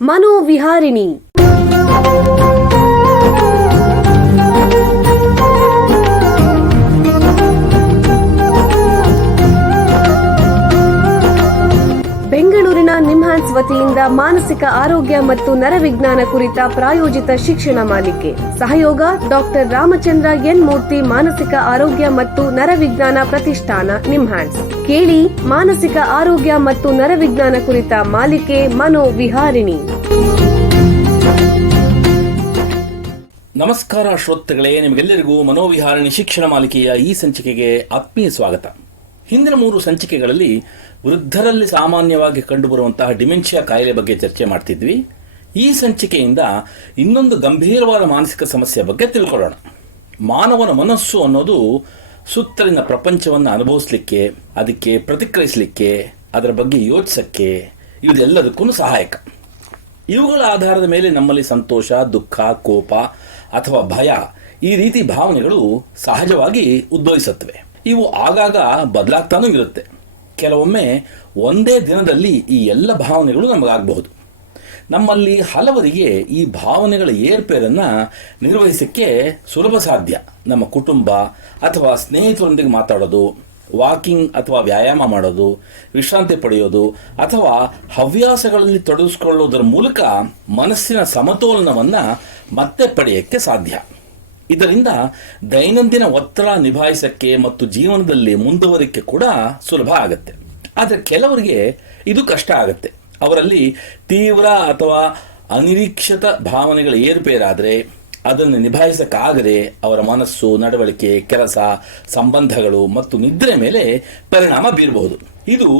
ಮನೋವಿಹಾರಿಣಿ. ಬೆಂಗಳೂರಿನ ನಿಮ್ಹಾನ್ಸ್ ವತಿಯಿಂದ ಮಾನಸಿಕ ಆರೋಗ್ಯ ಮತ್ತು ನರವಿಜ್ಞಾನ ಕುರಿತ ಪ್ರಾಯೋಜಿತ ಶಿಕ್ಷಣ ಮಾಲಿಕೆ. ಸಹಯೋಗ ಡಾಕ್ಟರ್ ರಾಮಚಂದ್ರ ಎನ್ ಮೂರ್ತಿ, ಮಾನಸಿಕ ಆರೋಗ್ಯ ಮತ್ತು ನರವಿಜ್ಞಾನ ಪ್ರತಿಷ್ಠಾನ, ನಿಮ್ಹಾನ್ಸ್. ಕೇಳಿ ಮಾನಸಿಕ ಆರೋಗ್ಯ ಮತ್ತು ನರವಿಜ್ಞಾನ ಕುರಿತ ಮಾಲಿಕೆ ಮನೋವಿಹಾರಿಣಿ. ನಮಸ್ಕಾರ ಶ್ರೋತೃಗಳೇ, ನಿಮಗೆಲ್ಲರಿಗೂ ಮನೋವಿಹಾರಿಣಿ ಶಿಕ್ಷಣ ಮಾಲಿಕೆಯ ಈ ಸಂಚಿಕೆಗೆ ಆತ್ಮೀಯ ಸ್ವಾಗತ. ಹಿಂದಿನ 3 ಸಂಚಿಕೆಗಳಲ್ಲಿ ವೃದ್ಧರಲ್ಲಿ ಸಾಮಾನ್ಯವಾಗಿ ಕಂಡುಬರುವಂತಹ ಡಿಮೆನ್ಷಿಯಾ ಕಾಯಿಲೆ ಬಗ್ಗೆ ಚರ್ಚೆ ಮಾಡ್ತಿದ್ವಿ. ಈ ಸಂಚಿಕೆಯಿಂದ ಇನ್ನೊಂದು ಗಂಭೀರವಾದ ಮಾನಸಿಕ ಸಮಸ್ಯೆ ಬಗ್ಗೆ ತಿಳ್ಕೊಳ್ಳೋಣ. ಮಾನವನ ಮನಸ್ಸು ಅನ್ನೋದು ಸುತ್ತಲಿನ ಪ್ರಪಂಚವನ್ನು ಅನುಭವಿಸಲಿಕ್ಕೆ, ಅದಕ್ಕೆ ಪ್ರತಿಕ್ರಿಯಿಸಲಿಕ್ಕೆ, ಅದರ ಬಗ್ಗೆ ಯೋಚಿಸಕ್ಕೆ, ಇದೆಲ್ಲದಕ್ಕೂ ಸಹಾಯಕ. ಇವುಗಳ ಆಧಾರದ ಮೇಲೆ ನಮ್ಮಲ್ಲಿ ಸಂತೋಷ, ದುಃಖ, ಕೋಪ ಅಥವಾ ಭಯ ಈ ರೀತಿ ಭಾವನೆಗಳು ಸಹಜವಾಗಿ ಉದ್ಭವಿಸುತ್ತವೆ. ಇವು ಆಗಾಗ ಬದಲಾಗ್ತಾನೂ ಇರುತ್ತೆ. ಕೆಲವೊಮ್ಮೆ ಒಂದೇ ದಿನದಲ್ಲಿ ಈ ಎಲ್ಲ ಭಾವನೆಗಳು ನಮಗಾಗಬಹುದು. ನಮ್ಮಲ್ಲಿ ಹಲವರಿಗೆ ಈ ಭಾವನೆಗಳ ಏರ್ಪೇರನ್ನು ನಿರ್ವಹಿಸಕ್ಕೆ ಸುಲಭ ಸಾಧ್ಯ. ನಮ್ಮ ಕುಟುಂಬ ಅಥವಾ ಸ್ನೇಹಿತರೊಂದಿಗೆ ಮಾತಾಡೋದು, ವಾಕಿಂಗ್ ಅಥವಾ ವ್ಯಾಯಾಮ ಮಾಡೋದು, ವಿಶ್ರಾಂತಿ ಪಡೆಯೋದು ಅಥವಾ ಹವ್ಯಾಸಗಳಲ್ಲಿ ತೊಡಗಿಸಿಕೊಳ್ಳುವುದರ ಮೂಲಕ ಮನಸ್ಸಿನ ಸಮತೋಲನವನ್ನು ಮತ್ತೆ ಪಡೆಯಕ್ಕೆ ಸಾಧ್ಯ. ಇದರಿಂದ ದೈನಂದಿನ ಒತ್ತಡ ನಿಭಾಯಿಸಕ್ಕೆ ಮತ್ತು ಜೀವನದಲ್ಲಿ ಮುಂದುವರಿಕೆ ಕೂಡ ಸುಲಭ ಆಗುತ್ತೆ. ಆದರೆ ಕೆಲವರಿಗೆ ಇದು ಕಷ್ಟ ಆಗುತ್ತೆ. ಅವರಲ್ಲಿ ತೀವ್ರ ಅಥವಾ ಅನಿರೀಕ್ಷಿತ ಭಾವನೆಗಳ ಏರುಪೇರಾದರೆ ಅದನ್ನು ನಿಭಾಯಿಸಕ್ಕಾಗದೆ ಅವರ ಮನಸ್ಸು, ನಡವಳಿಕೆ, ಕೆಲಸ, ಸಂಬಂಧಗಳು ಮತ್ತು ನಿದ್ರೆ ಮೇಲೆ ಪರಿಣಾಮ ಬೀರಬಹುದು. ಇದು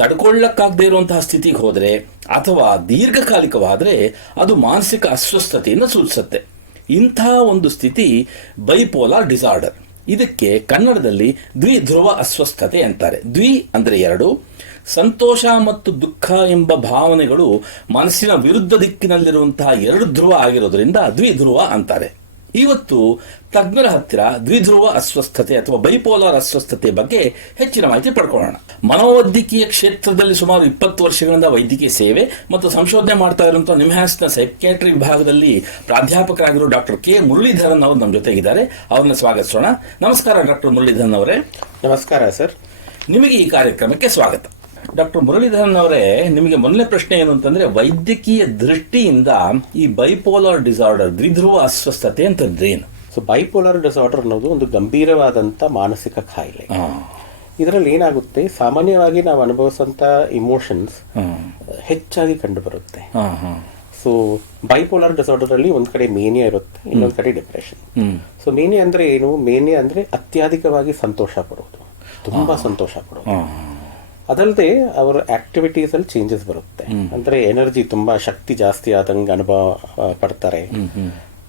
ತಡ್ಕೊಳ್ಳಕ್ಕಾಗದೇ ಇರುವಂತಹ ಸ್ಥಿತಿಗೆ ಹೋದರೆ ಅಥವಾ ದೀರ್ಘಕಾಲಿಕವಾದರೆ ಅದು ಮಾನಸಿಕ ಅಸ್ವಸ್ಥತೆಯನ್ನು ಸೂಚಿಸುತ್ತೆ. ಇಂಥ ಒಂದು ಸ್ಥಿತಿ ಬೈಪೋಲಾರ್ ಡಿಸಾರ್ಡರ್. ಇದಕ್ಕೆ ಕನ್ನಡದಲ್ಲಿ ದ್ವಿಧ್ರುವ ಅಸ್ವಸ್ಥತೆ ಅಂತಾರೆ. ದ್ವಿ ಅಂದರೆ 2, ಸಂತೋಷ ಮತ್ತು ದುಃಖ ಎಂಬ ಭಾವನೆಗಳು ಮನಸ್ಸಿನ ವಿರುದ್ಧ ದಿಕ್ಕಿನಲ್ಲಿರುವಂತಹ 2 ಧ್ರುವ ಆಗಿರೋದ್ರಿಂದ ದ್ವಿಧ್ರುವ ಅಂತಾರೆ. ಇವತ್ತು ತಜ್ಞರ ಹತ್ತಿರ ದ್ವಿಧ್ರುವ ಅಸ್ವಸ್ಥತೆ ಅಥವಾ ಬೈಪೋಲಾರ್ ಅಸ್ವಸ್ಥತೆ ಬಗ್ಗೆ ಹೆಚ್ಚಿನ ಮಾಹಿತಿ ಪಡ್ಕೊಳ್ಳೋಣ. ಮನೋವೈದ್ಯಕೀಯ ಕ್ಷೇತ್ರದಲ್ಲಿ ಸುಮಾರು 20 ವರ್ಷಗಳಿಂದ ವೈದ್ಯಕೀಯ ಸೇವೆ ಮತ್ತು ಸಂಶೋಧನೆ ಮಾಡ್ತಾ ಇರುವಂತಹ ನಿಮ್ಹಾನ್ಸ್ನ ಸೈಕ್ಯಾಟ್ರಿ ವಿಭಾಗದಲ್ಲಿ ಪ್ರಾಧ್ಯಾಪಕರಾಗಿರೋ ಡಾಕ್ಟರ್ ಕೆ ಮುರಳೀಧರನ್ ಅವರು ನಮ್ಮ ಜೊತೆಗಿದ್ದಾರೆ. ಅವ್ರನ್ನ ಸ್ವಾಗತಿಸೋಣ. ನಮಸ್ಕಾರ ಡಾಕ್ಟರ್ ಮುರಳೀಧರನ್ ಅವರೇ. ನಮಸ್ಕಾರ ಸರ್. ನಿಮಗೆ ಈ ಕಾರ್ಯಕ್ರಮಕ್ಕೆ ಸ್ವಾಗತ. ಡಾಕ್ಟರ್ ಮುರಳೀಧರನ್ ಅವರೇ, ನಿಮಗೆ ಮೊದಲನೇ ಪ್ರಶ್ನೆ ಏನು ಅಂತಂದ್ರೆ, ವೈದ್ಯಕೀಯ ದೃಷ್ಟಿಯಿಂದ ಈ ಬೈಪೋಲಾರ್ ಡಿಸಾರ್ಡರ್, ದ್ವಿಧ್ರುವ ಅಸ್ವಸ್ಥತೆ ಅಂತಂದ್ರೆ ಏನು? ಸೊ ಬೈಪೋಲಾರ್ ಡಿಸಾರ್ಡರ್ ಅನ್ನೋದು ಒಂದು ಗಂಭೀರವಾದಂಥ ಮಾನಸಿಕ ಕಾಯಿಲೆ. ಇದರಲ್ಲಿ ಏನಾಗುತ್ತೆ, ಸಾಮಾನ್ಯವಾಗಿ ನಾವು ಅನುಭವಿಸುವಂಥ ಇಮೋಷನ್ಸ್ ಹೆಚ್ಚಾಗಿ ಕಂಡು ಬರುತ್ತೆ. ಸೊ ಬೈಪೋಲಾರ್ ಡಿಸಾರ್ಡರ್ ಅಲ್ಲಿ ಒಂದ್ ಕಡೆ ಮೇನಿಯಾ ಇರುತ್ತೆ, ಇನ್ನೊಂದ್ ಕಡೆ ಡಿಪ್ರೆಷನ್. ಸೊ ಮೇನಿಯಾ ಅಂದ್ರೆ ಏನು? ಮೇನಿಯಾ ಅಂದ್ರೆ ಅತ್ಯಧಿಕವಾಗಿ ಸಂತೋಷ ಪಡೋದು, ತುಂಬಾ ಸಂತೋಷ ಪಡೋದು. ಅದಲ್ಲದೆ ಅವರ ಆಕ್ಟಿವಿಟೀಸ್ ಅಲ್ಲಿ ಚೇಂಜಸ್ ಬರುತ್ತೆ. ಅಂದ್ರೆ ಎನರ್ಜಿ, ತುಂಬಾ ಶಕ್ತಿ ಜಾಸ್ತಿ ಆದಂಗೆ ಅನುಭವ ಪಡ್ತಾರೆ.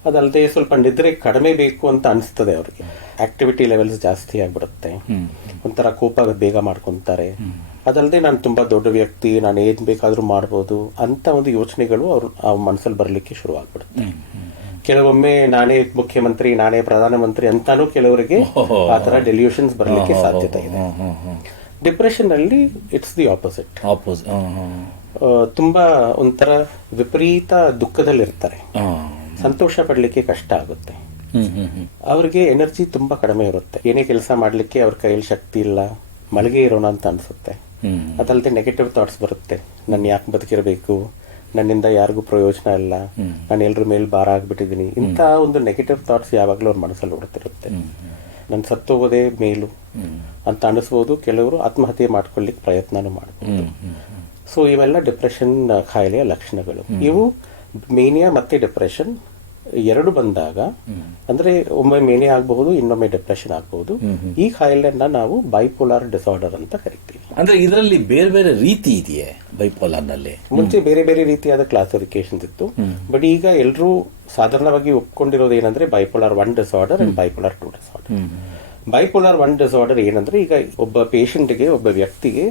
ಅದಲ್ಲದೆ ಸ್ವಲ್ಪ ನಿದ್ರೆ ಕಡಿಮೆ ಬೇಕು ಅಂತ ಅನಿಸ್ತದೆ ಅವ್ರಿಗೆ. ಆಕ್ಟಿವಿಟಿ ಲೆವೆಲ್ಸ್ ಜಾಸ್ತಿ ಆಗ್ಬಿಡುತ್ತೆ. ಒಂಥರ ಕೋಪ ಬೇಗ ಮಾಡ್ಕೊಂತಾರೆ. ಅದಲ್ಲದೆ ನಾನು ತುಂಬಾ ದೊಡ್ಡ ವ್ಯಕ್ತಿ, ನಾನು ಏನ್ ಬೇಕಾದ್ರೂ ಮಾಡ್ಬೋದು ಅಂತ ಒಂದು ಯೋಚನೆಗಳು ಅವ್ರ ಮನಸ್ಸಲ್ಲಿ ಬರ್ಲಿಕ್ಕೆ ಶುರು ಆಗ್ಬಿಡುತ್ತೆ. ಕೆಲವೊಮ್ಮೆ ನಾನೇ ಮುಖ್ಯಮಂತ್ರಿ, ನಾನೇ ಪ್ರಧಾನಮಂತ್ರಿ ಅಂತಾನೂ ಕೆಲವರಿಗೆ ಆ ತರ ಡೆಲ್ಯೂಷನ್ಸ್ ಬರ್ಲಿಕ್ಕೆ ಸಾಧ್ಯತೆ ಇದೆ. ಡಿಪ್ರೆಷನ್ ಅಲ್ಲಿ ಇಟ್ಸ್ ದಿ ಆಪೋಸಿಟ್. ತುಂಬಾ ಒಂಥರ ವಿಪರೀತ ದುಃಖದಲ್ಲಿರ್ತಾರೆ. ಸಂತೋಷ ಪಡ್ಲಿಕ್ಕೆ ಕಷ್ಟ ಆಗುತ್ತೆ. ಅವ್ರಿಗೆ ಎನರ್ಜಿ ತುಂಬಾ ಕಡಿಮೆ ಇರುತ್ತೆ. ಏನೇ ಕೆಲಸ ಮಾಡ್ಲಿಕ್ಕೆ ಅವ್ರ ಕೈಯಲ್ಲಿ ಶಕ್ತಿ ಇಲ್ಲ, ಮಲಗೆ ಇರೋಣ ಅಂತ ಅನ್ಸುತ್ತೆ. ಅದಲ್ಲದೆ ನೆಗೆಟಿವ್ ಥಾಟ್ಸ್ ಬರುತ್ತೆ. ನಾನು ಯಾಕೆ ಬದುಕಿರಬೇಕು, ನನ್ನಿಂದ ಯಾರಿಗೂ ಪ್ರಯೋಜನ ಇಲ್ಲ, ನಾನು ಎಲ್ರ ಮೇಲೆ ಭಾರ ಆಗ್ಬಿಟ್ಟಿದ್ದೀನಿ. ಇಂಥ ಒಂದು ನೆಗೆಟಿವ್ ಥಾಟ್ಸ್ ಯಾವಾಗಲೂ ಅವ್ರ ಮನಸ್ಸಲ್ಲಿ ಓಡ್ತಿರುತ್ತೆ. ನಾನು ಸತ್ತೋಗೋದೇ ಮೇಲು ಅಂತ ಅನಿಸ್ಬೋದು. ಕೆಲವರು ಆತ್ಮಹತ್ಯೆ ಮಾಡ್ಕೊಳ್ಳಿಕ್ಕೆ ಪ್ರಯತ್ನನೂ ಮಾಡ್ಬೋದು. ಸೊ ಇವೆಲ್ಲ ಡಿಪ್ರೆಷನ್ ಕಾಯಿಲೆಯ ಲಕ್ಷಣಗಳು. ಇವು ಮೇನಿಯಾ ಮತ್ತೆ ಡಿಪ್ರೆಷನ್ ಎರಡು ಬಂದಾಗ, ಅಂದ್ರೆ ಒಮ್ಮೆ ಮೇನಿಯಾ ಆಗಬಹುದು, ಇನ್ನೊಮ್ಮೆ ಡಿಪ್ರೆಷನ್ ಆಗಬಹುದು. ಈ ಕಾಯಿಲೆಯನ್ನ ನಾವು ಬೈಪೋಲಾರ್ ಡಿಸಾರ್ಡರ್ ಅಂತ ಕರಿತೀವಿ. ಅಂದ್ರೆ ಇದರಲ್ಲಿ ಬೇರೆ ಬೇರೆ ರೀತಿ ಇದೆಯೇ ಬೈಪೋಲಾರ್ ನಲ್ಲಿ? ಮುಂಚೆ ಬೇರೆ ಬೇರೆ ರೀತಿಯಾದ ಕ್ಲಾಸಿಫಿಕೇಶನ್ ಇತ್ತು. ಬಟ್ ಈಗ ಎಲ್ಲರೂ ಸಾಧಾರಣವಾಗಿ ಒಪ್ಕೊಂಡಿರೋದು ಏನಂದ್ರೆ bipolar 1 disorder and bipolar 2 disorder. Bipolar 1 disorder ಏನಂದ್ರೆ, ಈಗ ಒಬ್ಬ ಪೇಷಂಟ್ಗೆ, ಒಬ್ಬ ವ್ಯಕ್ತಿಗೆ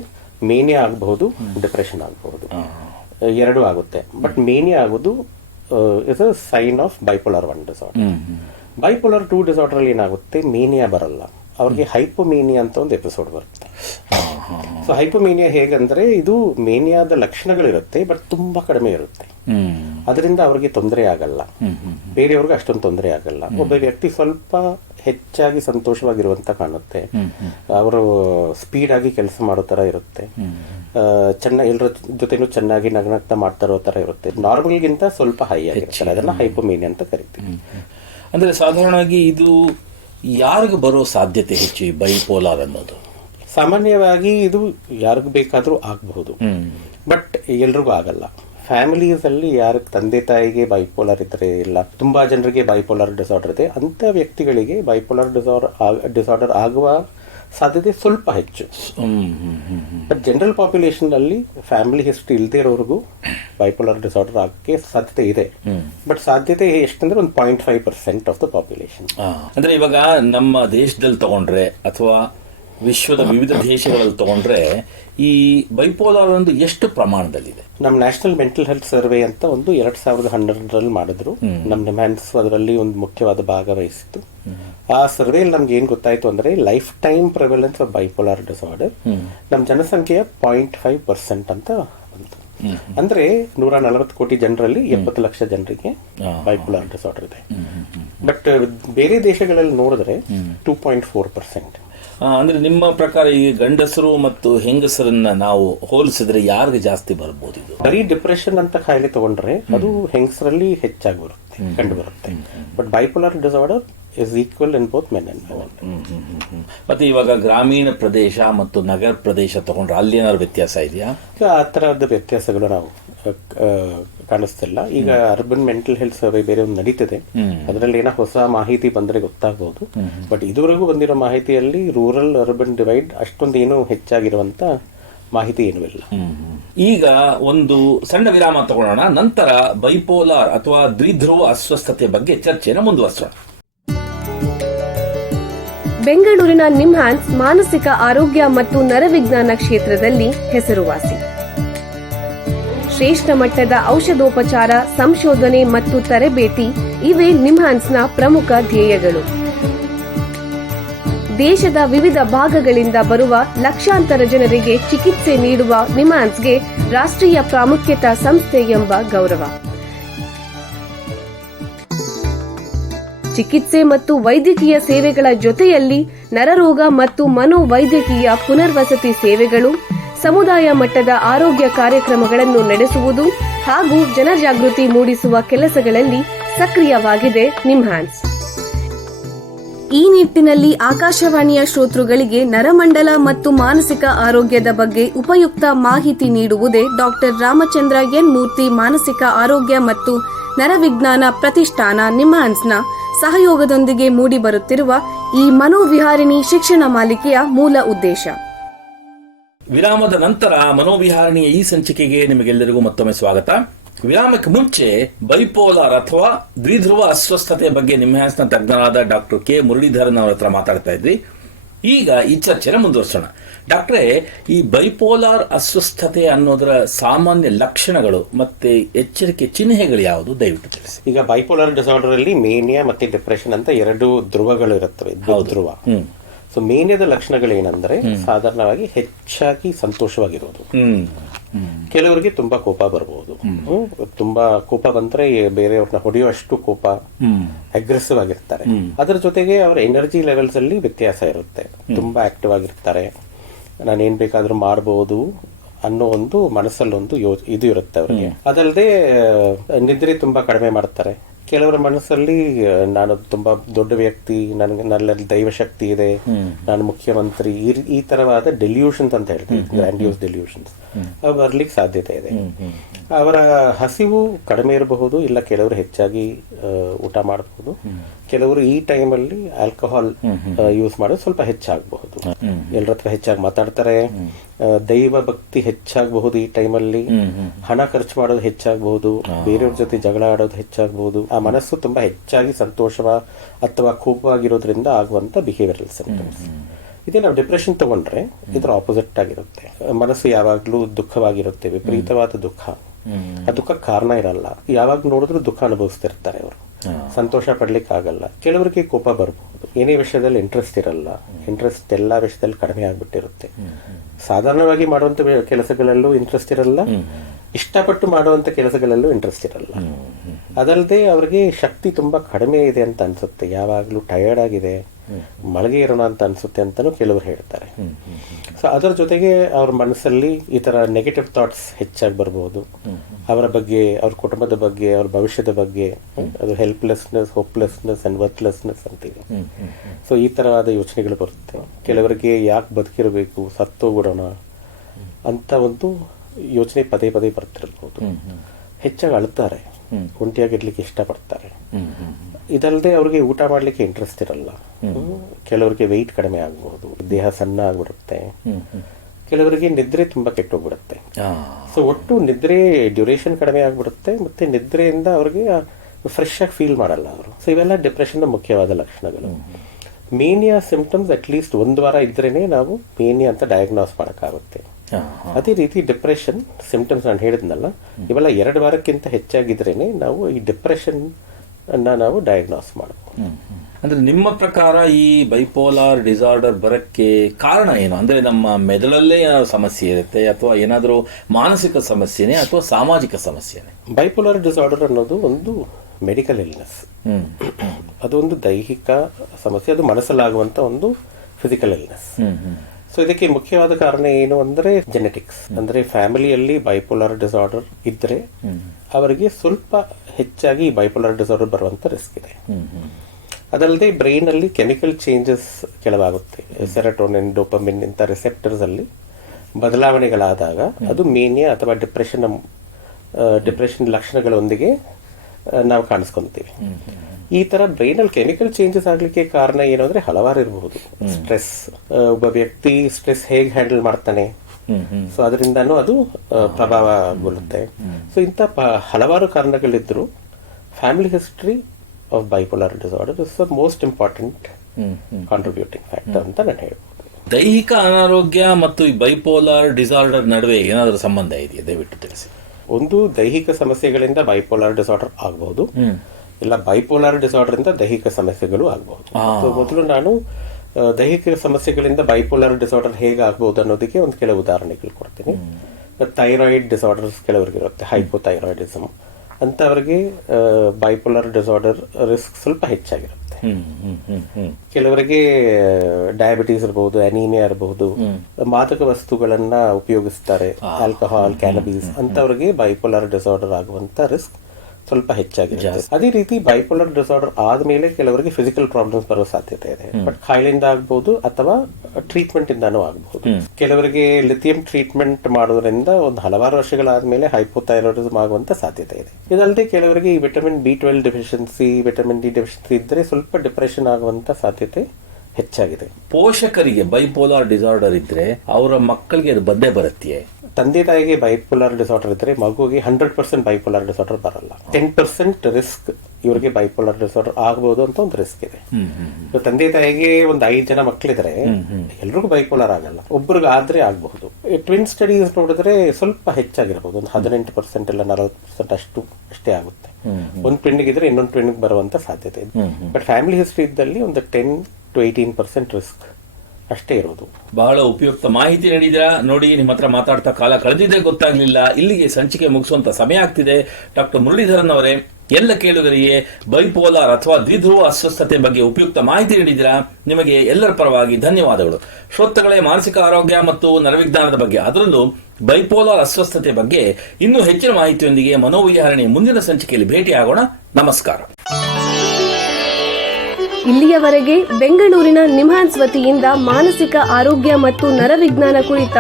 ಮೇನಿಯಾ ಆಗಬಹುದು, ಡಿಪ್ರೆಷನ್ ಆಗಬಹುದು, ಎರಡೂ ಆಗುತ್ತೆ. ಬಟ್ ಮೇನಿಯಾ ಆಗೋದು is a sign of bipolar 1 disorder. Bipolar 2 disorder ಅಲ್ಲಿ ಏನಾಗುತ್ತೆ, ಮೇನಿಯಾ ಬರಲ್ಲ, ಅವ್ರಿಗೆ ಹೈಪೋಮೇನಿಯಾ ಅಂತ ಒಂದು ಎಪಿಸೋಡ್ ಬರುತ್ತೆ. ಸೊ ಹೈಪೋಮೇನಿಯಾ ಹೇಗಂದ್ರೆ ಇದು ಮೇನಿಯಾದ ಲಕ್ಷಣಗಳಿರುತ್ತೆ, ಬಟ್ ತುಂಬಾ ಕಡಿಮೆ ಇರುತ್ತೆ. ಅದರಿಂದ ಅವ್ರಿಗೆ ತೊಂದರೆ ಆಗಲ್ಲ, ಬೇರೆಯವ್ರಿಗೆ ಅಷ್ಟೊಂದು ತೊಂದರೆ ಆಗಲ್ಲ. ಒಬ್ಬ ವ್ಯಕ್ತಿ ಸ್ವಲ್ಪ ಹೆಚ್ಚಾಗಿ ಸಂತೋಷವಾಗಿರುವಂತ ಕಾಣುತ್ತೆ, ಅವರು ಸ್ಪೀಡ್ ಆಗಿ ಕೆಲಸ ಮಾಡೋ ತರ ಇರುತ್ತೆ, ಎಲ್ಲರ ಜೊತೆನೂ ಚೆನ್ನಾಗಿ ನಗ್ನಗ್ತಾ ಮಾಡ್ತಾ ಇರೋ ತರ ಇರುತ್ತೆ. ನಾರ್ಮಲ್ಗಿಂತ ಸ್ವಲ್ಪ ಹೈ ಆಗಿರುತ್ತೆ, ಅದನ್ನ ಹೈಪೋಮೇನಿಯಾ ಅಂತ ಕರಿತೀವಿ. ಅಂದ್ರೆ ಸಾಧಾರಣವಾಗಿ ಇದು ಯಾರಿಗೂ ಬರೋ ಸಾಧ್ಯತೆ ಹೆಚ್ಚು, ಈ ಬೈಪೋಲಾರ್ ಅನ್ನೋದು? ಸಾಮಾನ್ಯವಾಗಿ ಇದು ಯಾರಿಗೂ ಬೇಕಾದ್ರೂ ಆಗಬಹುದು, ಬಟ್ ಎಲ್ರಿಗೂ ಆಗಲ್ಲ. ಫ್ಯಾಮಿಲೀಸ್ ಅಲ್ಲಿ ಯಾರ ತಂದೆ ತಾಯಿಗೆ ಬೈಪೋಲಾರ್ ಇದ್ರೆ, ಇಲ್ಲ ತುಂಬಾ ಜನರಿಗೆ ಬೈಪೋಲಾರ್ ಡಿಸಾರ್ಡರ್ ಇದೆ, ಅಂತ ವ್ಯಕ್ತಿಗಳಿಗೆ ಬೈಪೋಲಾರ್ ಡಿಸಾರ್ಡರ್ ಆಗುವ ಸಾಧ್ಯತೆ ಸ್ವಲ್ಪ ಹೆಚ್ಚು. ಬಟ್ ಜನರಲ್ ಪಾಪ್ಯುಲೇಷನ್ ಅಲ್ಲಿ ಫ್ಯಾಮಿಲಿ ಹಿಸ್ಟ್ರಿ ಇಲ್ಲದೆ ಇರೋರ್ಗೂ ಬೈಪೋಲಾರ್ ಡಿಸಾರ್ಡರ್ ಆಗಕ್ಕೆ ಸಾಧ್ಯತೆ ಇದೆ. ಬಟ್ ಸಾಧ್ಯತೆ ಎಷ್ಟಂದ್ರೆ ಒಂದು 0.5% ಆಫ್ ದ ಪಾಪ್ಯುಲೇಷನ್. ಅಂದ್ರೆ ಇವಾಗ ನಮ್ಮ ದೇಶದಲ್ಲಿ ತಗೊಂಡ್ರೆ ಅಥವಾ ವಿಶ್ವದ ವಿವಿಧ ದೇಶಗಳಲ್ಲಿ ತಗೊಂಡ್ರೆ ಈ ಬೈಪೋಲಾರ್ ಒಂದು ಎಷ್ಟು ಪ್ರಮಾಣದಲ್ಲಿದೆ? ನಮ್ಮ ನ್ಯಾಷನಲ್ ಮೆಂಟಲ್ ಹೆಲ್ತ್ ಸರ್ವೆ ಅಂತ ಒಂದು 2012 ಮಾಡಿದ್ರು. ನಮ್ಮ ನಿಮ್ಹಾನ್ಸ್ ಅದರಲ್ಲಿ ಒಂದು ಮುಖ್ಯವಾದ ಭಾಗ ವಹಿಸಿತ್ತು. ಆ ಸರ್ವೆಯಲ್ಲಿ ನಮ್ಗೆ ಏನ್ ಗೊತ್ತಾಯ್ತು ಅಂದ್ರೆ life time prevalence of bipolar disorder ನಮ್ಮ ಜನಸಂಖ್ಯೆಯ 0.5% ಅಂತ ಬಂತು. ಅಂದ್ರೆ 140 ಕೋಟಿ ಜನರಲ್ಲಿ 70 ಲಕ್ಷ ಜನರಿಗೆ ಬೈಪೋಲಾರ್ ಡಿಸಾರ್ಡರ್ ಇದೆ. ಬಟ್ ಬೇರೆ ದೇಶಗಳಲ್ಲಿ ನೋಡಿದ್ರೆ 2.4%. ಅಂದ್ರೆ ನಿಮ್ಮ ಪ್ರಕಾರ ಈ ಗಂಡಸರು ಮತ್ತು ಹೆಂಗಸರನ್ನ ನಾವು ಹೋಲಿಸಿದ್ರೆ ಯಾರಿಗೆ ಜಾಸ್ತಿ ಬರ್ಬೋದು? ಇದು ಬರೀ ಡಿಪ್ರೆಷನ್ ಅಂತ ಕಾಯಿಲೆ ತಗೊಂಡ್ರೆ ಅದು ಹೆಂಗಸರಲ್ಲಿ ಹೆಚ್ಚಾಗಿ ಬರುತ್ತೆ, ಕಂಡು ಬರುತ್ತೆ. But bipolar disorder is equal in both men and women. ಮತ್ತೆ ಇವಾಗ ಗ್ರಾಮೀಣ ಪ್ರದೇಶ ಮತ್ತು ನಗರ ಪ್ರದೇಶ ತಗೊಂಡ್ರೆ ಅಲ್ಲಿ ಏನಾದ್ರು ವ್ಯತ್ಯಾಸ ಇದೆಯಾ? ಈಗ ಆ ತರಹದ ವ್ಯತ್ಯಾಸಗಳು ನಾವು ಕಾಣಿಸ್ತಿಲ್ಲ. ಈಗ ಅರ್ಬನ್ ಮೆಂಟಲ್ ಹೆಲ್ತ್ ಸರ್ವೆ ಬೇರೆ ಒಂದು ನಡೀತಿದೆ, ಅದರಲ್ಲಿ ಏನೋ ಹೊಸ ಮಾಹಿತಿ ಬಂದ್ರೆ ಗೊತ್ತಾಗಬಹುದು. ಬಟ್ ಇದುವರೆಗೂ ಬಂದಿರೋ ಮಾಹಿತಿಯಲ್ಲಿ ರೂರಲ್ ಅರ್ಬನ್ ಡಿವೈಡ್ ಅಷ್ಟೊಂದು ಏನು ಹೆಚ್ಚಾಗಿರುವಂತ ಮಾಹಿತಿ ಏನೂ ಇಲ್ಲ. ಈಗ ಒಂದು ಸಣ್ಣ ವಿರಾಮ ತಗೊಳ್ಳೋಣ, ನಂತರ ಬೈಪೋಲಾರ್ ಅಥವಾ ದ್ವಿಧ್ರುವ ಅಸ್ವಸ್ಥತೆ ಬಗ್ಗೆ ಚರ್ಚೆನ ಮುಂದುವರಿಸೋಣ. ಬೆಂಗಳೂರಿನ ನಿಮ್ಹಾನ್ಸ್ ಮಾನಸಿಕ ಆರೋಗ್ಯ ಮತ್ತು ನರವಿಜ್ಞಾನ ಕ್ಷೇತ್ರದಲ್ಲಿ ಹೆಸರುವಾಸಿ. ಶ್ರೇಷ್ಠ ಮಟ್ಟದ ಔಷಧೋಪಚಾರ, ಸಂಶೋಧನೆ ಮತ್ತು ತರಬೇತಿ ಇವೇ ನಿಮ್ಹಾನ್ಸ್ನ ಪ್ರಮುಖ ಧ್ಯೇಯಗಳು. ದೇಶದ ವಿವಿಧ ಭಾಗಗಳಿಂದ ಬರುವ ಲಕ್ಷಾಂತರ ಜನರಿಗೆ ಚಿಕಿತ್ಸೆ ನೀಡುವ ನಿಮ್ಹಾನ್ಸ್ಗೆ ರಾಷ್ಟ್ರೀಯ ಪ್ರಾಮುಖ್ಯತಾ ಸಂಸ್ಥೆ ಎಂಬ ಗೌರವ. ಚಿಕಿತ್ಸೆ ಮತ್ತು ವೈದ್ಯಕೀಯ ಸೇವೆಗಳ ಜೊತೆಯಲ್ಲಿ ನರರೋಗ ಮತ್ತು ಮನೋವೈದ್ಯಕೀಯ ಪುನರ್ವಸತಿ ಸೇವೆಗಳು, ಸಮುದಾಯ ಮಟ್ಟದ ಆರೋಗ್ಯ ಕಾರ್ಯಕ್ರಮಗಳನ್ನು ನಡೆಸುವುದು ಹಾಗೂ ಜನಜಾಗೃತಿ ಮೂಡಿಸುವ ಕೆಲಸಗಳಲ್ಲಿ ಸಕ್ರಿಯವಾಗಿದೆ ನಿಮ್ಹಾನ್ಸ್. ಈ ನಿಟ್ಟಿನಲ್ಲಿ ಆಕಾಶವಾಣಿಯ ಶ್ರೋತೃಗಳಿಗೆ ನರಮಂಡಲ ಮತ್ತು ಮಾನಸಿಕ ಆರೋಗ್ಯದ ಬಗ್ಗೆ ಉಪಯುಕ್ತ ಮಾಹಿತಿ ನೀಡುವುದೇ ಡಾಕ್ಟರ್ ರಾಮಚಂದ್ರ ಎನ್ ಮೂರ್ತಿ ಮಾನಸಿಕ ಆರೋಗ್ಯ ಮತ್ತು ನರವಿಜ್ಞಾನ ಪ್ರತಿಷ್ಠಾನ ನಿಮ್ಹಾನ್ಸ್ನ ಸಹಯೋಗದೊಂದಿಗೆ ಮೂಡಿಬರುತ್ತಿರುವ ಈ ಮನೋವಿಹಾರಿಣಿ ಶಿಕ್ಷಣ ಮಾಲಿಕೆಯ ಮೂಲ ಉದ್ದೇಶ. ವಿರಾಮದ ನಂತರ ಮನೋವಿಹಾರಿಣಿಯ ಈ ಸಂಚಿಕೆಗೆ ನಿಮಗೆಲ್ಲರಿಗೂ ಮತ್ತೊಮ್ಮೆ ಸ್ವಾಗತ. ವಿರಾಮಕ್ಕೆ ಮುಂಚೆ ಬೈಪೋಲಾರ್ ಅಥವಾ ದ್ವಿಧ್ರುವ ಅಸ್ವಸ್ಥತೆ ಬಗ್ಗೆ ನಿಮ್ಹಾನ್ಸ್ನ ತಜ್ಞರಾದ ಡಾಕ್ಟರ್ ಕೆ ಮುರಳೀಧರನ್ ಅವರ ಹತ್ರ ಮಾತಾಡ್ತಾ ಇದ್ರಿ. ಈಗ ಈ ಚರ್ಚೆನ ಮುಂದುವರ್ಸೋಣ. ಡಾಕ್ಟ್ರೇ, ಈ ಬೈಪೋಲಾರ್ ಅಸ್ವಸ್ಥತೆ ಅನ್ನೋದರ ಸಾಮಾನ್ಯ ಲಕ್ಷಣಗಳು ಮತ್ತೆ ಎಚ್ಚರಿಕೆ ಚಿಹ್ನೆಗಳು ಯಾವುದು, ದಯವಿಟ್ಟು ತಿಳಿಸಿ. ಈಗ ಬೈಪೋಲಾರ್ ಡಿಸಾರ್ಡರ್ ಅಲ್ಲಿ ಮೇನಿಯಾ ಮತ್ತೆ ಡಿಪ್ರೆಷನ್ ಅಂತ 2 ಧ್ರುವಗಳು ಇರುತ್ತವೆ. ಧ್ರುವ. ಸೊ ಮೇನಿಯಾದ ಲಕ್ಷಣಗಳು ಏನಂದ್ರೆ ಸಾಧಾರಣವಾಗಿ ಹೆಚ್ಚಾಗಿ ಸಂತೋಷವಾಗಿರೋದು, ಕೆಲವರಿಗೆ ತುಂಬಾ ಕೋಪ ಬರಬಹುದು. ತುಂಬಾ ಕೋಪ ಬಂದ್ರೆ ಬೇರೆಯವ್ರನ್ನ ಹೊಡೆಯುವಷ್ಟು ಕೋಪ, ಅಗ್ರೆಸಿವ್ ಆಗಿರ್ತಾರೆ. ಅದರ ಜೊತೆಗೆ ಅವರ ಎನರ್ಜಿ ಲೆವೆಲ್ಸ್ ಅಲ್ಲಿ ವ್ಯತ್ಯಾಸ ಇರುತ್ತೆ. ತುಂಬಾ ಆಕ್ಟಿವ್ ಆಗಿರ್ತಾರೆ, ನಾನೇನ್ ಬೇಕಾದ್ರೂ ಮಾಡಬಹುದು ಅನ್ನೋ ಒಂದು ಮನಸ್ಸಲ್ಲೊಂದು ಇದು ಇರುತ್ತೆ ಅವರಿಗೆ. ಅದಲ್ಲದೆ ನಿದ್ರೆ ತುಂಬಾ ಕಡಿಮೆ ಮಾಡ್ತಾರೆ. ಕೆಲವರ ಮನಸ್ಸಲ್ಲಿ ನಾನು ತುಂಬಾ ದೊಡ್ಡ ವ್ಯಕ್ತಿ, ನನ್ನಲ್ಲಿ ದೈವಶಕ್ತಿ ಇದೆ, ನಾನು ಮುಖ್ಯಮಂತ್ರಿ, ಈ ತರವಾದ ಡೆಲ್ಯೂಷನ್ಸ್ ಅಂತ ಹೇಳ್ತೀವಿ, ಗ್ರ್ಯಾಂಡಿಯೋಸ್ ಡೆಲ್ಯೂಷನ್ಸ್, ಅವು ಬರ್ಲಿಕ್ಕೆ ಸಾಧ್ಯತೆ ಇದೆ. ಅವರ ಹಸಿವು ಕಡಿಮೆ ಇರಬಹುದು, ಇಲ್ಲ ಕೆಲವರು ಹೆಚ್ಚಾಗಿ ಊಟ ಮಾಡಬಹುದು. ಕೆಲವರು ಈ ಟೈಮಲ್ಲಿ ಆಲ್ಕೋಹಾಲ್ ಯೂಸ್ ಮಾಡೋದು ಸ್ವಲ್ಪ ಹೆಚ್ಚಾಗಬಹುದು. ಎಲ್ಲರ ಹತ್ರ ಹೆಚ್ಚಾಗಿ ಮಾತಾಡ್ತಾರೆ, ದೈವ ಭಕ್ತಿ ಹೆಚ್ಚಾಗಬಹುದು. ಈ ಟೈಮಲ್ಲಿ ಹಣ ಖರ್ಚು ಮಾಡೋದು ಹೆಚ್ಚಾಗಬಹುದು, ಬೇರೆಯವ್ರ ಜೊತೆ ಜಗಳ ಆಡೋದು ಹೆಚ್ಚಾಗಬಹುದು. ಆ ಮನಸ್ಸು ತುಂಬಾ ಹೆಚ್ಚಾಗಿ ಸಂತೋಷವ ಅಥವಾ ಕೋಪವಾಗಿರೋದ್ರಿಂದ ಆಗುವಂತ ಬಿಹೇವಿಯರಲ್ ಸಿಂಪ್ಟಮ್ಸ್. ಇದೇ ನಾವು ಡಿಪ್ರೆಷನ್ ತಗೊಂಡ್ರೆ ಇದರ ಆಪೋಸಿಟ್ ಆಗಿರುತ್ತೆ. ಮನಸ್ಸು ಯಾವಾಗ್ಲೂ ದುಃಖವಾಗಿರುತ್ತೆ, ವಿಪರೀತವಾದ ದುಃಖ. ಆ ದುಃಖ ಕಾರಣ ಇರಲ್ಲ, ಯಾವಾಗ ನೋಡಿದ್ರು ದುಃಖ ಅನುಭವಿಸ್ತಿರ್ತಾರೆ ಅವರು, ಸಂತೋಷ ಪಡ್ಲಿಕ್ಕೆ ಆಗಲ್ಲ. ಕೆಲವರಿಗೆ ಕೋಪ ಬರಬಹುದು, ಏನೇ ವಿಷಯದಲ್ಲಿ ಇಂಟ್ರೆಸ್ಟ್ ಇರಲ್ಲ, ಇಂಟ್ರೆಸ್ಟ್ ಎಲ್ಲ ವಿಷಯದಲ್ಲಿ ಕಡಿಮೆ ಆಗಿಬಿಟ್ಟಿರುತ್ತೆ. ಸಾಧಾರಣವಾಗಿ ಮಾಡುವಂಥ ಕೆಲಸಗಳಲ್ಲೂ ಇಂಟ್ರೆಸ್ಟ್ ಇರಲ್ಲ, ಇಷ್ಟಪಟ್ಟು ಮಾಡುವಂಥ ಕೆಲಸಗಳಲ್ಲೂ ಇಂಟ್ರೆಸ್ಟ್ ಇರಲ್ಲ. ಅದಲ್ಲದೆ ಅವ್ರಿಗೆ ಶಕ್ತಿ ತುಂಬ ಕಡಿಮೆ ಇದೆ ಅಂತ ಅನ್ಸುತ್ತೆ, ಯಾವಾಗಲೂ ಟಯರ್ಡ್ ಆಗಿದೆ, ಮಲಗೆ ಇರೋಣ ಅಂತ ಅನ್ಸುತ್ತೆ ಅಂತಲೂ ಕೆಲವರು ಹೇಳ್ತಾರೆ. ಸೊ ಅದರ ಜೊತೆಗೆ ಅವ್ರ ಮನಸ್ಸಲ್ಲಿ ಈ ಥರ ನೆಗೆಟಿವ್ ಥಾಟ್ಸ್ ಹೆಚ್ಚಾಗಿ ಬರ್ಬೋದು. ಅವರ ಬಗ್ಗೆ, ಅವ್ರ ಕುಟುಂಬದ ಬಗ್ಗೆ, ಅವ್ರ ಭವಿಷ್ಯದ ಬಗ್ಗೆ, ಅದು ಹೆಲ್ಪ್ಲೆಸ್ನೆಸ್, ಹೋಪ್ಲೆಸ್ನೆಸ್ ಆ್ಯಂಡ್ ವರ್ತ್ಲೆಸ್ನೆಸ್ ಅಂತೀವಿ. ಸೊ ಈ ಥರವಾದ ಯೋಚನೆಗಳು ಬರುತ್ತೆ. ಕೆಲವರಿಗೆ ಯಾಕೆ ಬದುಕಿರಬೇಕು, ಸತ್ತೋಗ್ಬಿಡೋಣ ಅಂತ ಒಂದು ಯೋಚನೆ ಪದೇ ಪದೇ ಬರ್ತಿರ್ಬೋದು. ಹೆಚ್ಚಾಗಿ ಅಳ್ತಾರೆ, ಒಂಟಿಯಾಗಿರ್ಲಿಕ್ಕೆ ಇಷ್ಟಪಡ್ತಾರೆ. ಇದಲ್ಲದೆ ಅವ್ರಿಗೆ ಊಟ ಮಾಡ್ಲಿಕ್ಕೆ ಇಂಟ್ರೆಸ್ಟ್ ಇರಲ್ಲ. ಕೆಲವರಿಗೆ ವೆಯ್ಟ್ ಕಡಿಮೆ ಆಗ್ಬಹುದು, ದೇಹ ಸಣ್ಣ ಆಗ್ಬಿಡುತ್ತೆ. ಕೆಲವರಿಗೆ ನಿದ್ರೆ ತುಂಬಾ ಕೆಟ್ಟೋಗ್ಬಿಡುತ್ತೆ. ಸೊ ಒಟ್ಟು ನಿದ್ರೆ ಡ್ಯೂರೇಷನ್ ಕಡಿಮೆ ಆಗ್ಬಿಡುತ್ತೆ, ಮತ್ತೆ ನಿದ್ರೆಯಿಂದ ಅವ್ರಿಗೆ ಫ್ರೆಶ್ ಆಗಿ ಫೀಲ್ ಮಾಡಲ್ಲ ಅವರು. ಸೊ ಇವೆಲ್ಲ ಡಿಪ್ರೆಷನ್ ಮುಖ್ಯವಾದ ಲಕ್ಷಣಗಳು. ಮೇನಿಯಾ ಸಿಂಪ್ಟಮ್ಸ್ ಅಟ್ಲೀಸ್ಟ್ 1 ವಾರ ಇದ್ರೇನೆ ನಾವು ಮೇನಿಯಾ ಅಂತ ಡಯಾಗ್ನೋಸ್ ಮಾಡೋಕ್ಕಾಗುತ್ತೆ. ಅದೇ ರೀತಿ ಡಿಪ್ರೆಷನ್ ಸಿಂಪ್ಟಮ್ಸ್ ನಾನು ಹೇಳಿದ್ನಲ್ಲ, ಇವೆಲ್ಲ 2 ವಾರಕ್ಕಿಂತ ಹೆಚ್ಚಾಗಿದ್ರೇನೆ ನಾವು ಈ ಡಿಪ್ರೆಷನ್ ಅನ್ನ ನಾವು ಡಯಾಗ್ನೋಸ್ ಮಾಡಬಹುದು. ಅಂದ್ರೆ ನಿಮ್ಮ ಪ್ರಕಾರ ಈ ಬೈಪೋಲಾರ್ ಡಿಸಾರ್ಡರ್ ಬರಕ್ಕೆ ಕಾರಣ ಏನು? ಅಂದ್ರೆ ನಮ್ಮ ಮೆದುಳಲ್ಲೇ ಸಮಸ್ಯೆ ಇರುತ್ತೆ, ಅಥವಾ ಏನಾದರೂ ಮಾನಸಿಕ ಸಮಸ್ಯೆನೇ, ಅಥವಾ ಸಾಮಾಜಿಕ ಸಮಸ್ಯೆನೇ? ಬೈಪೋಲಾರ್ ಡಿಸಾರ್ಡರ್ ಅನ್ನೋದು ಒಂದು ಮೆಡಿಕಲ್ ಇಲ್ನೆಸ್. ಅದು ಒಂದು ದೈಹಿಕ ಸಮಸ್ಯೆ, ಅದು ಮನಸ್ಸಲ್ಲಾಗುವಂತ ಒಂದು ಫಿಸಿಕಲ್ ಇಲ್ನೆಸ್. ಸೊ ಇದಕ್ಕೆ ಮುಖ್ಯವಾದ ಕಾರಣ ಏನು ಅಂದ್ರೆ ಜೆನೆಟಿಕ್ಸ್. ಅಂದ್ರೆ ಫ್ಯಾಮಿಲಿಯಲ್ಲಿ ಬೈಪೋಲಾರ್ ಡಿಸಾರ್ಡರ್ ಇದ್ರೆ ಅವರಿಗೆ ಸ್ವಲ್ಪ ಹೆಚ್ಚಾಗಿ ಬೈಪೋಲಾರ್ ಡಿಸಾರ್ಡರ್ ಬರುವಂತ ರಿಸ್ಕ್ ಇದೆ. ಅದಲ್ಲದೆ ಬ್ರೈನ್ ಅಲ್ಲಿ ಕೆಮಿಕಲ್ ಚೇಂಜಸ್ ಕೆಲವಾಗುತ್ತೆ. ಸೆರೋಟೋನಿನ್, ಡೋಪಮಿನ್ ಇಂಥ ರಿಸೆಪ್ಟರ್ಸ್ ಅಲ್ಲಿ ಬದಲಾವಣೆಗಳಾದಾಗ ಅದು ಮೇನಿಯಾ ಅಥವಾ ಡಿಪ್ರೆಷನ್ ಲಕ್ಷಣಗಳೊಂದಿಗೆ ನಾವು ಕಾಣಿಸ್ಕೊಂತೀವಿ. ಈ ತರ ಬ್ರೈನ್ ಅಲ್ಲಿ ಕೆಮಿಕಲ್ ಚೇಂಜಸ್ ಆಗ್ಲಿಕ್ಕೆ ಕಾರಣ ಏನು ಅಂದ್ರೆ ಹಲವಾರು ಇರಬಹುದು. ಸ್ಟ್ರೆಸ್, ಒಬ್ಬ ವ್ಯಕ್ತಿ ಸ್ಟ್ರೆಸ್ ಹೇಗೆ ಹ್ಯಾಂಡಲ್ ಮಾಡ್ತಾನೆ, ಸೊ ಅದರಿಂದನೂ ಅದು ಪ್ರಭಾವಗೊಳ್ಳುತ್ತೆ. ಸೊ ಇಂಥ ಹಲವಾರು ಕಾರಣಗಳಿದ್ರು family history of bipolar disorder is the most important contributing factor ಅಂತ ನಾನು ಹೇಳ್ಬೋದು. ದೈಹಿಕ ಅನಾರೋಗ್ಯ ಮತ್ತು ಈ ಬೈಪೋಲಾರ್ ಡಿಸಾರ್ಡರ್ ನಡುವೆ ಏನಾದರೂ ಸಂಬಂಧ ಇದೆಯಾ? ದಯವಿಟ್ಟು ತಿಳಿಸಿ. ಒಂದು ದೈಹಿಕ ಸಮಸ್ಯೆಗಳಿಂದ ಬೈಪೋಲಾರ್ ಡಿಸಾರ್ಡರ್ ಆಗಬಹುದು, ಇಲ್ಲ ಬೈಪೋಲಾರ್ ಡಿಸಾರ್ಡರ್ ಇಂದ ದೈಹಿಕ ಸಮಸ್ಯೆಗಳು ಆಗಬಹುದು. ಮೊದಲು ನಾನು ದೈಹಿಕ ಸಮಸ್ಯೆಗಳಿಂದ ಬೈಪೋಲಾರ್ ಡಿಸಾರ್ಡರ್ ಹೇಗೆ ಆಗಬಹುದು ಅನ್ನೋದಕ್ಕೆ ಒಂದು ಕೆಲವು ಉದಾಹರಣೆಗಳು ಕೊಡ್ತೀನಿ. ಥೈರಾಯ್ಡ್ ಡಿಸಾರ್ಡರ್ಸ್ ಕೆಲವರಿಗಿರುತ್ತೆ, ಹೈಪೋಥೈರಾಯ್ಡಿಸಮ್ ಅಂತವರಿಗೆ ಬೈಪೋಲಾರ್ ಡಿಸಾರ್ಡರ್ ರಿಸ್ಕ್ ಸ್ವಲ್ಪ ಹೆಚ್ಚಾಗಿರುತ್ತೆ. ಕೆಲವರಿಗೆ ಡಯಾಬಿಟೀಸ್ ಇರಬಹುದು, ಅನೀಮಿಯಾ ಇರಬಹುದು, ಮಾದಕ ವಸ್ತುಗಳನ್ನ ಉಪಯೋಗಿಸ್ತಾರೆ, ಆಲ್ಕೋಹಾಲ್, ಕ್ಯಾನಬೀಸ್ ಅಂತವರಿಗೆ ಬೈಪೋಲಾರ್ ಡಿಸಾರ್ಡರ್ ಆಗುವಂತ ರಿಸ್ಕ್ ಸ್ವಲ್ಪ ಹೆಚ್ಚಾಗಿದೆ. ಅದೇ ರೀತಿ ಬೈಪೋಲಾರ್ ಡಿಸಾರ್ಡರ್ ಆದ್ಮೇಲೆ ಕೆಲವರಿಗೆ ಫಿಸಿಕಲ್ ಪ್ರಾಬ್ಲಮ್ಸ್ ಬರೋ ಸಾಧ್ಯತೆ ಇದೆ. ಬಟ್ ಕಾಯಿಲೆಯಿಂದ ಆಗ್ಬಹುದು ಅಥವಾ ಟ್ರೀಟ್ಮೆಂಟ್ ಇಂದಾನು ಆಗಬಹುದು. ಕೆಲವರಿಗೆ ಲಿಥಿಯಂ ಟ್ರೀಟ್ಮೆಂಟ್ ಮಾಡೋದ್ರಿಂದ ಒಂದು ಹಲವಾರು ವರ್ಷಗಳಾದ್ಮೇಲೆ ಹೈಪೋಥೈರಾಯ್ಡಿಸಮ್ ಆಗುವಂತ ಸಾಧ್ಯತೆ ಇದೆ. ಇದಲ್ಲದೆ ಕೆಲವರಿಗೆ ಈ vitamin B12 deficiency, vitamin D deficiency ಇದ್ರೆ ಸ್ವಲ್ಪ ಡಿಪ್ರೆಷನ್ ಆಗುವಂತ ಸಾಧ್ಯತೆ ಹೆಚ್ಚಾಗಿದೆ. ಪೋಷಕರಿಗೆ ಬೈಪೋಲಾರ್ ಡಿಸಾರ್ಡರ್ ಇದ್ರೆ ಅವರ ಮಕ್ಕಳಿಗೆ ಅದು ಬಂದೇ ಬರುತ್ತೆ. ತಂದೆ ತಾಯಿಗೆ ಬೈಪೋಲಾರ್ ಡಿಸಾರ್ಡರ್ ಇದ್ರೆ ಮಗುವಿಗೆ 100% ಬೈಪೋಲಾರ್ ಡಿಸಾರ್ಡರ್ ಬರಲ್ಲ. 10% ರಿಸ್ಕ್ ಇವರಿಗೆ ಬೈಪೋಲಾರ್ ಡಿಸಾರ್ಡರ್ ಆಗಬಹುದು ಅಂತ ಒಂದು ರಿಸ್ಕ್ ಇದೆ. ತಂದೆ ತಾಯಿಗೆ ಒಂದು 5 ಜನ ಮಕ್ಕಳಿದ್ರೆ ಎಲ್ರಿಗೂ ಬೈಪೋಲಾರ್ ಆಗಲ್ಲ, ಒಬ್ಬರಿಗೆ ಆದ್ರೆ ಆಗಬಹುದು. ಟ್ವಿನ್ ಸ್ಟಡೀಸ್ ನೋಡಿದ್ರೆ ಸ್ವಲ್ಪ ಹೆಚ್ಚಾಗಿರಬಹುದು, ಒಂದು 18% ಇಲ್ಲ 40% ಅಷ್ಟೇ ಆಗುತ್ತೆ. ಒಂದು ಟ್ವಿನ್ಗಿದ್ರೆ ಇನ್ನೊಂದು ಟ್ವಿನ್ಗೆ ಬರುವಂತ ಸಾಧ್ಯತೆ ಇದೆ. ಬಟ್ ಫ್ಯಾಮಿಲಿ ಹಿಸ್ಟ್ರಿ ಇದ್ದಲ್ಲಿ ಒಂದು 10 to 18% ರಿಸ್ಕ್ ಅಷ್ಟೇ ಇರೋದು. ಬಹಳ ಉಪಯುಕ್ತ ಮಾಹಿತಿ ನೀಡಿದ್ರ. ನೋಡಿ, ನಿಮ್ಮ ಹತ್ರ ಮಾತಾಡ್ತಾ ಕಾಲ ಕಳೆದಿದ್ದೇ ಗೊತ್ತಾಗ್ಲಿಲ್ಲ. ಇಲ್ಲಿಗೆ ಸಂಚಿಕೆ ಮುಗಿಸುವಂತ ಸಮಯ ಆಗ್ತಿದೆ. ಡಾಕ್ಟರ್ ಮುರಳೀಧರನ್ ಅವರೇ, ಎಲ್ಲ ಕೇಳುಗರಿಗೆ ಬೈಪೋಲಾರ್ ಅಥವಾ ದ್ವಿಧ್ರುವ ಅಸ್ವಸ್ಥತೆ ಬಗ್ಗೆ ಉಪಯುಕ್ತ ಮಾಹಿತಿ ನೀಡಿದಿರಾ. ನಿಮಗೆ ಎಲ್ಲರ ಪರವಾಗಿ ಧನ್ಯವಾದಗಳು. ಶ್ರೋತೃಗಳೇ, ಮಾನಸಿಕ ಆರೋಗ್ಯ ಮತ್ತು ನರವಿಜ್ಞಾನದ ಬಗ್ಗೆ, ಅದರಲ್ಲೂ ಬೈಪೋಲಾರ್ ಅಸ್ವಸ್ಥತೆ ಬಗ್ಗೆ ಇನ್ನೂ ಹೆಚ್ಚಿನ ಮಾಹಿತಿಯೊಂದಿಗೆ ಮನೋವಿಹಾರಣೆ ಮುಂದಿನ ಸಂಚಿಕೆಯಲ್ಲಿ ಭೇಟಿಯಾಗೋಣ. ನಮಸ್ಕಾರ. ಇಲ್ಲಿಯವರೆಗೆ ಬೆಂಗಳೂರಿನ ನಿಮ್ಹಾನ್ಸ್ ವತಿಯಿಂದ ಮಾನಸಿಕ ಆರೋಗ್ಯ ಮತ್ತು ನರವಿಜ್ಞಾನ ಕುರಿತ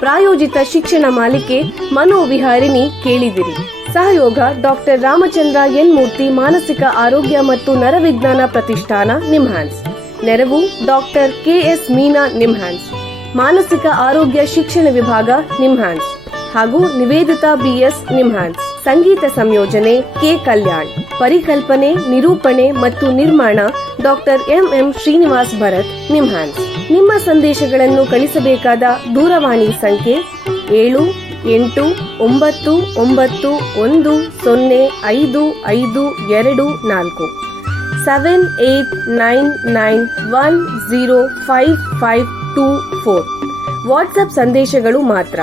ಪ್ರಾಯೋಜಿತ ಶಿಕ್ಷಣ ಮಾಲಿಕೆ ಮನೋವಿಹಾರಿಣಿ ಕೇಳಿದಿರಿ. ಸಹಯೋಗ ಡಾಕ್ಟರ್ ರಾಮಚಂದ್ರ ಎನ್ ಮೂರ್ತಿ, ಮಾನಸಿಕ ಆರೋಗ್ಯ ಮತ್ತು ನರವಿಜ್ಞಾನ ಪ್ರತಿಷ್ಠಾನ, ನಿಮ್ಹಾನ್ಸ್. ನೆರವು ಡಾಕ್ಟರ್ KS ಮೀನಾ, ನಿಮ್ಹಾನ್ಸ್. ಮಾನಸಿಕ ಆರೋಗ್ಯ ಶಿಕ್ಷಣ ವಿಭಾಗ, ನಿಮ್ಹಾನ್ಸ್ ಹಾಗೂ ನಿವೇದಿತಾ BS, ನಿಮ್ಹಾನ್ಸ್. ಸಂಗೀತ ಸಂಯೋಜನೆ ಕೆ. ಕಲ್ಯಾಣ್. ಪರಿಕಲ್ಪನೆ, ನಿರೂಪಣೆ ಮತ್ತು ನಿರ್ಮಾಣ ಡಾಕ್ಟರ್ MM ಶ್ರೀನಿವಾಸ್ ಭರತ್, ನಿಮ್ಹಾನ್ಸ್. ನಿಮ್ಮ ಸಂದೇಶಗಳನ್ನು ಕಳಿಸಬೇಕಾದ ದೂರವಾಣಿ ಸಂಖ್ಯೆ 7899105524. 7899105524. ವಾಟ್ಸ್ಆಪ್ ಸಂದೇಶಗಳು ಮಾತ್ರ.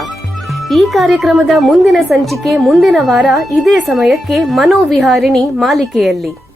ಈ ಕಾರ್ಯಕ್ರಮದ ಮುಂದಿನ ಸಂಚಿಕೆ ಮುಂದಿನ ವಾರ ಇದೇ ಸಮಯಕ್ಕೆ ಮನೋವಿಹಾರಿಣಿ ಮಾಲಿಕೆಯಲ್ಲಿ.